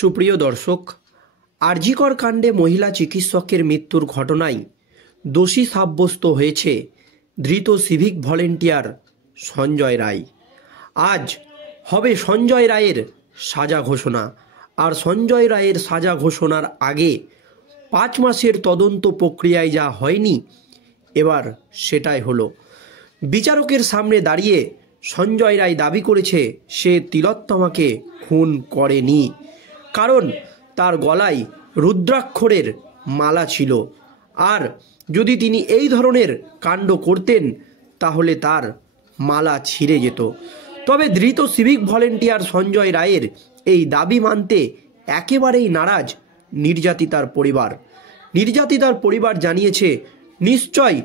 সুপ্রিয় দর্শক, আরজিকর কাণ্ডে মহিলা চিকিৎসকের মৃত্যুর ঘটনায় দোষী সাব্যস্ত হয়েছে ধৃত সিভিক ভলেন্টিয়ার সঞ্জয় রায়। আজ হবে সঞ্জয় রায়ের সাজা ঘোষণা। আর সঞ্জয় রায়ের সাজা ঘোষণার আগে 5 মাসের তদন্ত প্রক্রিয়ায় যা হয়নি, এবার সেটাই হলো। বিচারকের সামনে দাঁড়িয়ে সঞ্জয় রায় দাবি করেছে সে তিলোত্তমাকে খুন করেনি, কারণ তার গলায় রুদ্রাক্ষরের মালা ছিল। আর যদি তিনি এই ধরনের কাণ্ড করতেন তাহলে তার মালা ছিঁড়ে যেত। তবে ধৃত সিভিক ভলেন্টিয়ার সঞ্জয় রায়ের এই দাবি মানতে একেবারেই নারাজ নির্যাতিতার পরিবার। নির্যাতিতার পরিবার জানিয়েছে নিশ্চয়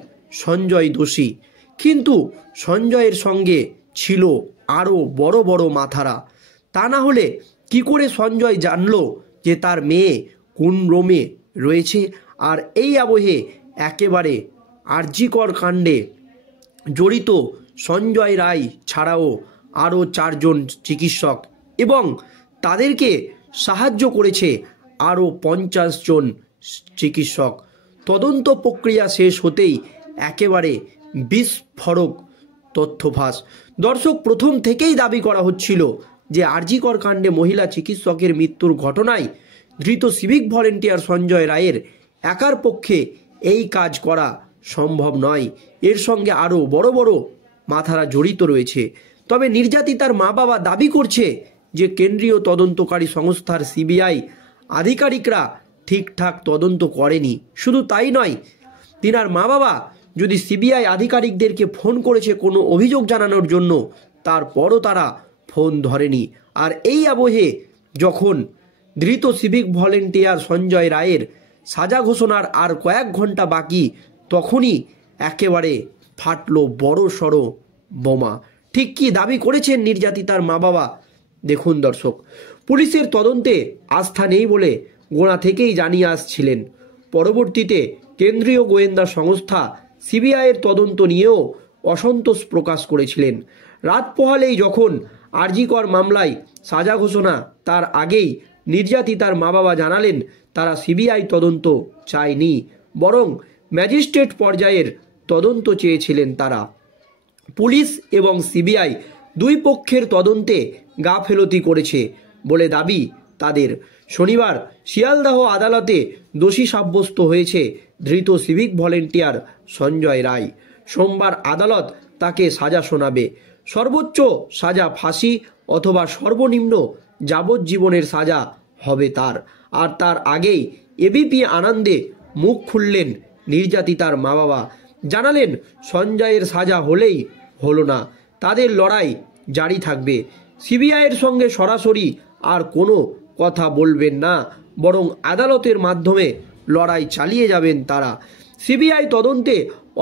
সঞ্জয় দোষী, কিন্তু সঞ্জয়ের সঙ্গে ছিল আরও বড় বড় মাথারা। তা না হলে কি করে সঞ্জয় জানলো যে তার মেয়ে কোন রোমে রয়েছে? আর এই আবহে একেবারে আরজিকর কাণ্ডে জড়িত সঞ্জয় রায় ছাড়াও আরও 4 জন চিকিৎসক, এবং তাদেরকে সাহায্য করেছে আরও 50 জন চিকিৎসক। তদন্ত প্রক্রিয়া শেষ হতেই একেবারে বিস্ফোরক তথ্য ফাঁস। দর্শক, প্রথম থেকেই দাবি করা হচ্ছিল যে আরজিকর কাণ্ডে মহিলা চিকিৎসকের মৃত্যুর ঘটনায় ধৃত সিভিক ভলেন্টিয়ার সঞ্জয় রায়ের একার পক্ষে এই কাজ করা সম্ভব নয়, এর সঙ্গে আরও বড় বড় মাথারা জড়িত রয়েছে। তবে নির্যাতিতার মা বাবা দাবি করছে যে কেন্দ্রীয় তদন্তকারী সংস্থার সিবিআই আধিকারিকরা ঠিকঠাক তদন্ত করেনি। শুধু তাই নয়, তিনার মা বাবা যদি সিবিআই আধিকারিকদেরকে ফোন করেছে কোনো অভিযোগ জানানোর জন্য, তারপরও তারা ফোন ধরেনি। আর এই আবহে যখন ধৃত সিভিক ভলেন্টিয়ার সঞ্জয় রায়ের সাজা ঘোষণার আর কয়েক ঘন্টা বাকি, তখনই একেবারে ফাটলো বড় সড়ো বোমা। ঠিক কী দাবি করেছেন নির্যাতিতার মা বাবা দেখুন দর্শক। পুলিশের তদন্তে আস্থা নেই বলে গোড়া থেকেই জানিয়ে আসছিলেন। পরবর্তীতে কেন্দ্রীয় গোয়েন্দা সংস্থা সিবিআইয়ের তদন্ত নিয়েও অসন্তোষ প্রকাশ করেছিলেন। রাত পোহালেই যখন আরজিকর মামলায় সাজা ঘোষণা, তার আগেই নির্যাতিতার মা বাবা জানালেন তারা সিবিআই তদন্ত চায়নি, বরং ম্যাজিস্ট্রেট পর্যায়ের তদন্ত চেয়েছিলেন তারা। পুলিশ এবং সিবিআই দুই পক্ষের তদন্তে গাফেলতি করেছে বলে দাবি তাদের। শনিবার শিয়ালদাহ আদালতে দোষী সাব্যস্ত হয়েছে ধৃত সিভিক ভলেন্টিয়ার সঞ্জয় রায়। সোমবার আদালত তাকে সাজা শোনাবে। সর্বোচ্চ সাজা ফাঁসি অথবা সর্বনিম্ন যাবজ্জীবনের সাজা হবে তার। আর তার আগেই এবিপি আনন্দে মুখ খুললেন নির্যাতিতার মা বাবা। জানালেন সঞ্জয়ের সাজা হলেই হলো না, তাদের লড়াই জারি থাকবে। সিবিআইয়ের সঙ্গে সরাসরি আর কোনো কথা বলবেন না, বরং আদালতের মাধ্যমে লড়াই চালিয়ে যাবেন তারা। সিবিআই তদন্তে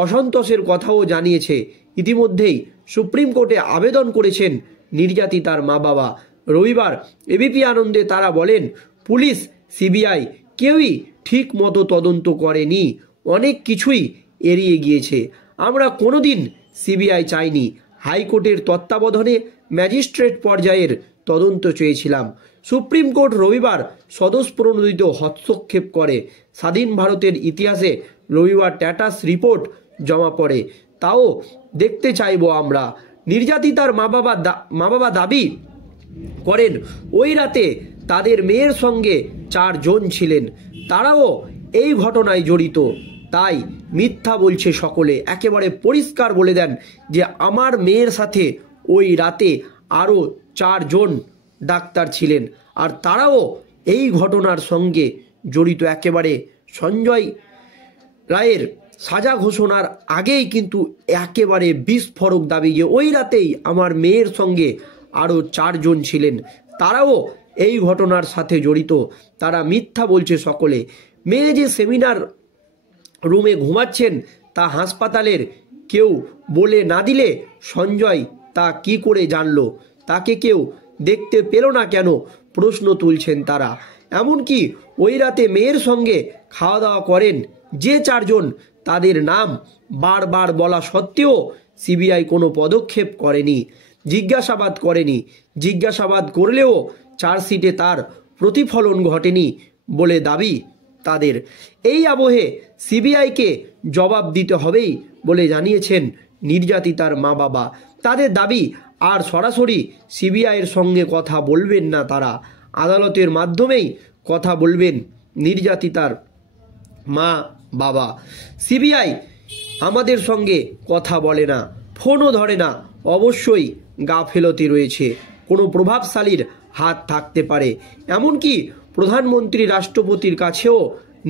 অসন্তোষের কথাও জানিয়েছে। ইতিমধ্যেই সুপ্রিম কোর্টে আবেদন করেছেন নির্যাতিতার মা বাবা। রবিবার এবিপি আনন্দে তারা বলেন, পুলিশ সিবিআই কেউই ঠিক মতো তদন্ত করেনি, অনেক কিছুই এড়িয়ে গিয়েছে। আমরা কোনোদিন সিবিআই চাইনি। হাইকোর্টের তত্ত্বাবধানে ম্যাজিস্ট্রেট পর্যায়ের তদন্ত চেয়েছিলাম। সুপ্রিম কোর্ট রবিবার স্বতঃপ্রণোদিত হস্তক্ষেপ করে। স্বাধীন ভারতের ইতিহাসে রবিবার স্ট্যাটাস রিপোর্ট জমা পড়ে, তাও দেখতে চাইব আমরা। নির্যাতিতার মা বাবা দাবি করেন ওই রাতে তাদের মেয়ের সঙ্গে 4 জন ছিলেন, তারাও এই ঘটনায় জড়িত। তাই মিথ্যা বলছে সকলে। একেবারে পরিষ্কার বলে দেন যে আমার মেয়ের সাথে ওই রাতে আরও 4 জন ডাক্তার ছিলেন, আর তারাও এই ঘটনার সঙ্গে জড়িত। একেবারে সঞ্জয় রায়ের সাজা ঘোষণার আগেই কিন্তু একেবারে বিস্ফোরক দাবি যে ওই রাতেই আমার মেয়ের সঙ্গে আরও 4 জন ছিলেন, তারাও এই ঘটনার সাথে জড়িত। তারা মিথ্যা বলছে সকলে। মেয়ে যে সেমিনার রুমে ঘুমাচ্ছেন তা হাসপাতালের কেউ বলে না দিলে সঞ্জয় তা কি করে জানলো? তাকে কেউ দেখতে পেল না কেন? প্রশ্ন তুলছেন তারা। এমনকি ওই রাতে মেয়ের সঙ্গে খাওয়া দাওয়া করেন যে 4 জন, তাদের নাম বারবার বলা সত্ত্বেও সিবিআই কোনো পদক্ষেপ করেনি, জিজ্ঞাসাবাদ করেনি। জিজ্ঞাসাবাদ করলেও চার্জশিটে তার প্রতিফলন ঘটেনি বলে দাবি তাদের। এই আবহে সিবিআইকে জবাব দিতে হবেই বলে জানিয়েছেন নির্যাতিতার মা বাবা। তাদের দাবি, আর সরাসরি সিবিআইয়ের সঙ্গে কথা বলবেন না তারা, আদালতের মাধ্যমেই কথা বলবেন নির্যাতিতার মা বাবা। সিবিআই আমাদের সঙ্গে কথা বলে না, ফোনও ধরে না, অবশ্যই গাফেলতি রয়েছে, কোনো প্রভাবশালীর হাত থাকতে পারে, এমনকি প্রধানমন্ত্রী রাষ্ট্রপতির কাছেও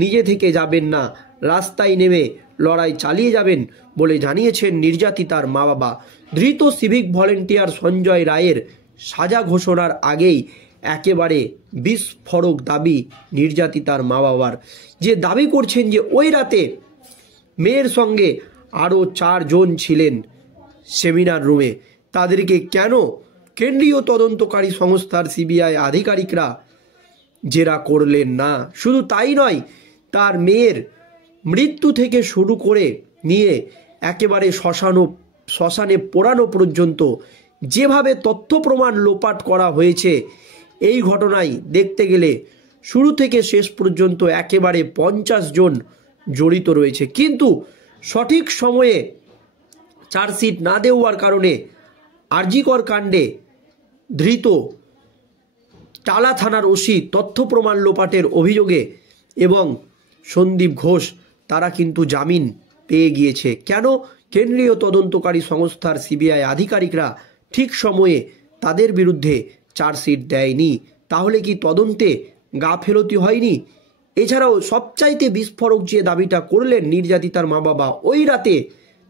নিজে থেকে যাবেন না, রাস্তায় নেমে লড়াই চালিয়ে যাবেন বলে জানিয়েছেন নির্যাতিতার মা বাবা। ধৃত সিভিক ভলেন্টিয়ার সঞ্জয় রায়ের সাজা ঘোষণার আগেই একেবারে বিস্ফোরক দাবি নির্যাতিতার মা বাবার, যে দাবি করছেন যে ওই রাতে মেয়ের সঙ্গে আরও 4 জন ছিলেন সেমিনার রুমে। তাদেরকে কেন কেন্দ্রীয় তদন্তকারী সংস্থার সিবিআই আধিকারিকরা জেরা করলেন না? শুধু তাই নয়, তার মেয়ের মৃত্যু থেকে শুরু করে নিয়ে একেবারে শ্মশানে পোড়ানো পর্যন্ত যেভাবে তথ্য প্রমাণ লোপাট করা হয়েছে, এই ঘটনায় দেখতে গেলে শুরু থেকে শেষ পর্যন্ত একেবারে 50 জন জড়িত রয়েছে। কিন্তু সঠিক সময়ে চার্জশিট না দেওয়ার কারণে আরজিকর কাণ্ডে ধৃত টালা থানার ওসি তথ্য প্রমাণ লোপাটের অভিযোগে এবং সন্দীপ ঘোষ তারা কিন্তু জামিন পেয়ে গিয়েছে। কেন? কেন্দ্রীয় তদন্তকারী সংস্থার সিবিআই আধিকারিকরা ঠিক সময়ে তাদের বিরুদ্ধে চার্জশিট দেয়নি। তাহলে কি তদন্তে গাফেলতি হয়নি? এছাড়াও সবচাইতে বিস্ফোরক যে দাবিটা করলেন নির্যাতিতার মা বাবা, ওই রাতে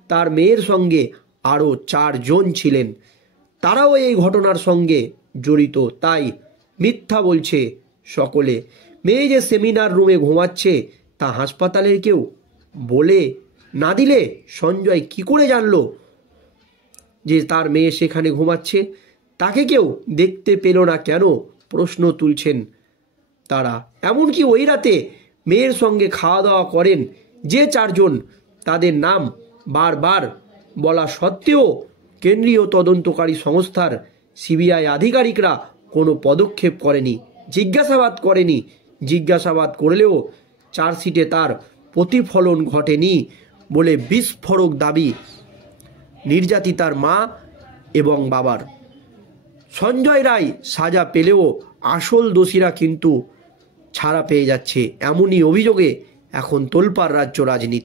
তার মেয়ের সঙ্গে আরও 4 জন ছিলেন, তারাও এই ঘটনার সঙ্গে জড়িত, তাই মিথ্যা বলছে সকলে। মেয়ে যে সেমিনার রুমে ঘুমাচ্ছে তা হাসপাতালের কেউ বলে না দিলে সঞ্জয় কি করে জানলো যে তার মেয়ে সেখানে ঘুমাচ্ছে? তাকে কেউ দেখতে পেল না কেন? প্রশ্ন তুলছেন তারা। এমনকি ওই রাতে মেয়ের সঙ্গে খাওয়া দাওয়া করেন যে 4 জন, তাদের নাম বারবার বলা সত্ত্বেও কেন্দ্রীয় তদন্তকারী সংস্থার সিবিআই আধিকারিকরা কোনো পদক্ষেপ করেনি, জিজ্ঞাসাবাদ করেনি। জিজ্ঞাসাবাদ করলেও চার্জশিটে তার প্রতিফলন ঘটেনি বলে বিস্ফোরক দাবি নির্যাতিতার মা এবং বাবার। সঞ্জয় রায় সাজা পেলেও আসল দোষীরা কিন্তু ছাড়া পেয়ে যাচ্ছে, এমনই অভিযোগে এখন তোলপাড় রাজ্য রাজনীতি।